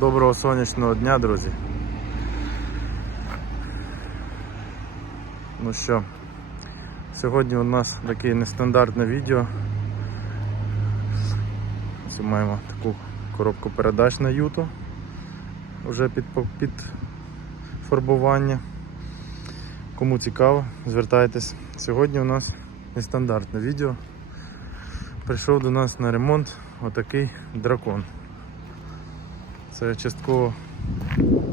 Доброго сонячного дня, друзі. Ну що, сьогодні у нас таке нестандартне відео. Ось маємо таку коробку передач на Юту. Вже під, під фарбування. Кому цікаво, звертайтесь. Сьогодні у нас нестандартне відео. Прийшов до нас на ремонт отакий дракон. Це частково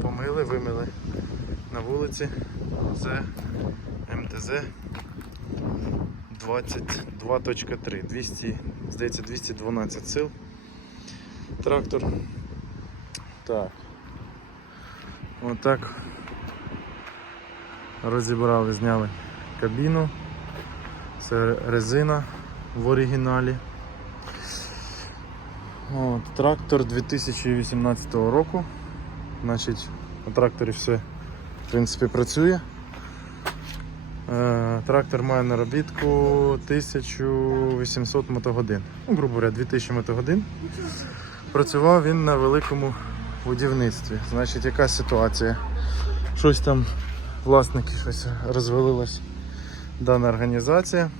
помили, вимили на вулиці. Це МТЗ 22.3. 200, здається, 212 сил. Трактор. Так. Отак. Розібрали, зняли кабіну. Це резина в оригіналі. От, трактор 2018 року. Значить, на тракторі все в принципі працює. Е, трактор має наробітку 1800 мотогодин. Ну, грубо говоря, 2000 мотогодин. Працював він на великому будівництві. Значить, яка ситуація? Щось там, власники, щось розвалилась дана організація.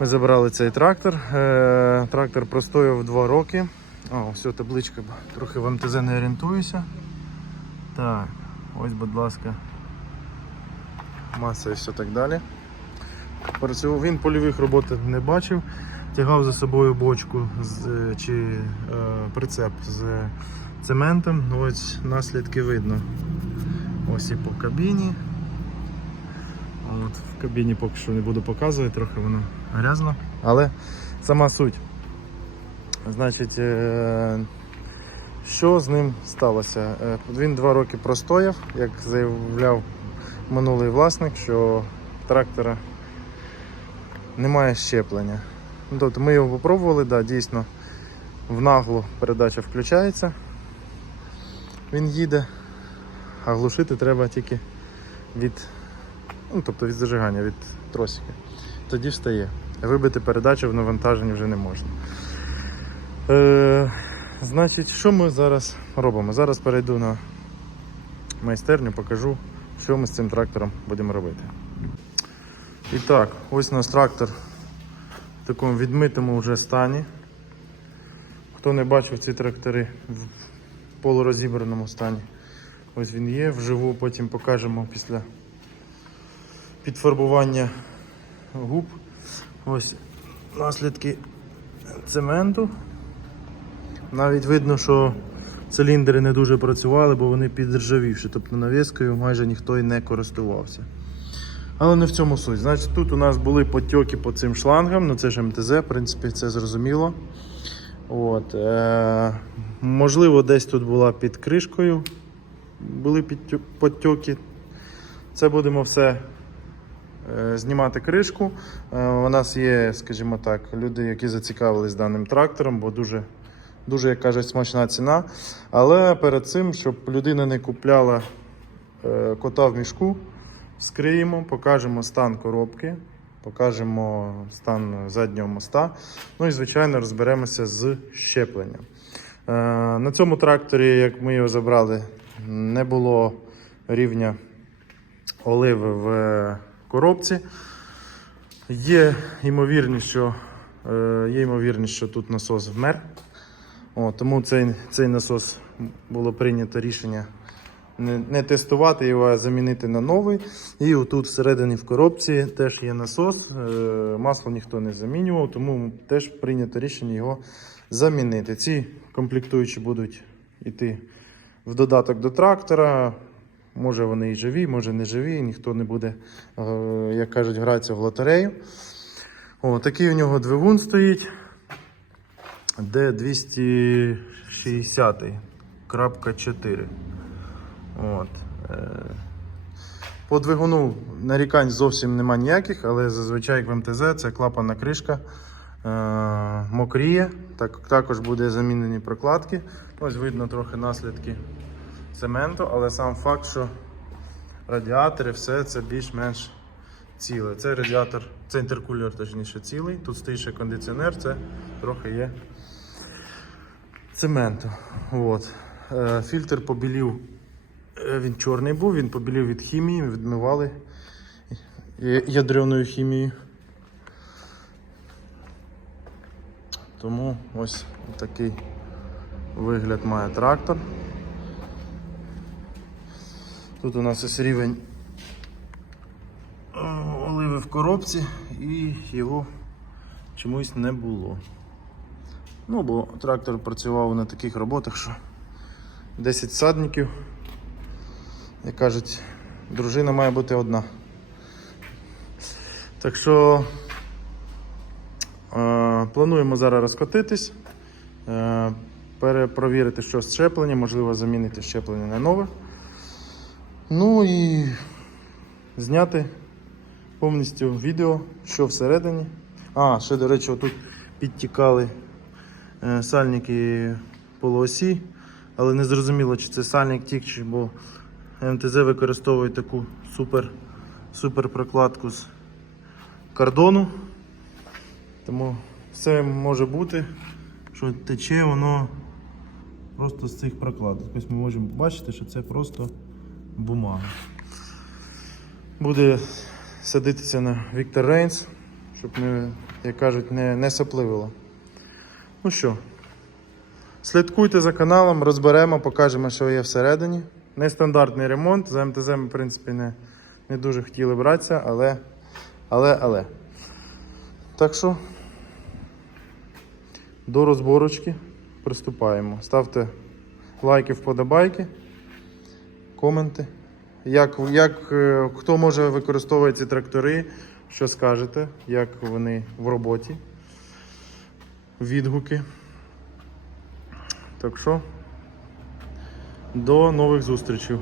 Ми забрали цей трактор. Е, Трактор простояв 2 роки. О, все, табличка, трохи в МТЗ не орієнтуюся. Так, ось, будь ласка, маса і все так далі. Працював, він польових робот не бачив, тягав за собою бочку з, чи е, прицеп з цементом. Ось наслідки видно. Ось і по кабіні. От, в кабіні поки що не буду показувати, трохи воно грязно. Але сама суть. Значить, е, що з ним сталося? Е, Він два роки простояв, як заявляв минулий власник, що трактора немає щеплення. Ну, Тобто ми його попробували, да, дійсно в наглу передача включається, він їде, а глушити треба тільки від ну, тобто від зажигання, від тросики. Тоді встає. Вибити передачу в навантаженні вже не можна. Е, значить, що ми зараз робимо? Зараз перейду на майстерню, покажу, що ми з цим трактором будемо робити. І так, ось у нас трактор в такому відмитому вже стані. Хто не бачив ці трактори в полурозібраному стані, ось він є, вживу потім покажемо після підфарбування губ. Ось наслідки цементу. Навіть видно, що циліндри не дуже працювали, бо вони підржавівші, тобто навіскою майже ніхто і не користувався. Але не в цьому суть. Значить, тут у нас були потьоки по цим шлангам, ну це ж МТЗ, в принципі, це зрозуміло. От, е, можливо, десь тут була під кришкою, були потьоки. Це будемо все знімати кришку. Е, У нас є, скажімо так, люди, які зацікавились даним трактором, бо дуже, дуже, як кажуть, смачна ціна. Але перед цим, щоб людина не купляла е, кота в мішку, вскриємо, покажемо стан коробки, покажемо стан заднього моста. Ну і, звичайно, розберемося з щепленням. Е, На цьому тракторі, як ми його забрали, не було рівня оливи в коробці. Є ймовірність, що, е, є ймовірність, що тут насос вмер. О, тому цей, цей насос було прийнято рішення не, не тестувати його, а замінити на новий. І отут всередині в коробці теж є насос. Е, масло ніхто не замінював, тому теж прийнято рішення його замінити. Ці комплектуючі будуть йти в додаток до трактора. Може вони і живі, може не живі, ніхто не буде, е, як кажуть, гратися в лотерею. О, такий у нього двигун стоїть. D260.4. От. е, По двигуну нарікань зовсім нема ніяких, але зазвичай в МТЗ це клапанна кришка. е, Мокріє, так, також буде замінені прокладки. Ось видно трохи наслідки цементу, але сам факт, що радіатори, все це більш-менш ціле. Це радіатор, це інтеркулер точніше цілий. Тут стоїть ще кондиціонер, це трохи є цементу. От. Е, Фільтр побілів, е, він чорний був, він побілів від хімії, відмивали я- ядерною хімією. Тому ось такий вигляд має трактор. Тут у нас ось рівень е, оливи в коробці і його чомусь не було. Ну, бо трактор працював на таких роботах, що 10 садників. Як кажуть, дружина має бути одна. Так що е, плануємо зараз розкотитись, е, перепровірити, що з щеплення, можливо, замінити щеплення на нове. Ну і зняти повністю відео, що всередині. А, ще, до речі, отут підтікали е, сальники полуосі, але не зрозуміло, чи це сальник тік, чи бо МТЗ використовує таку супер, супер прокладку з кордону. Тому все може бути, що тече воно просто з цих прокладок. Ось ми можемо бачити, що це просто бумага. Буде садитися на Віктор Рейнс, щоб не, як кажуть, не, не сапливило. Ну що, слідкуйте за каналом, розберемо, покажемо, що є всередині. Нестандартний ремонт. За МТЗ ми, в принципі, не, не дуже хотіли братися, але, але, але. Так що, до розборочки приступаємо. Ставте лайки, вподобайки, коменти. Як, як, е, хто може використовувати ці трактори, що скажете, як вони в роботі, відгуки. Так що, до нових зустрічей.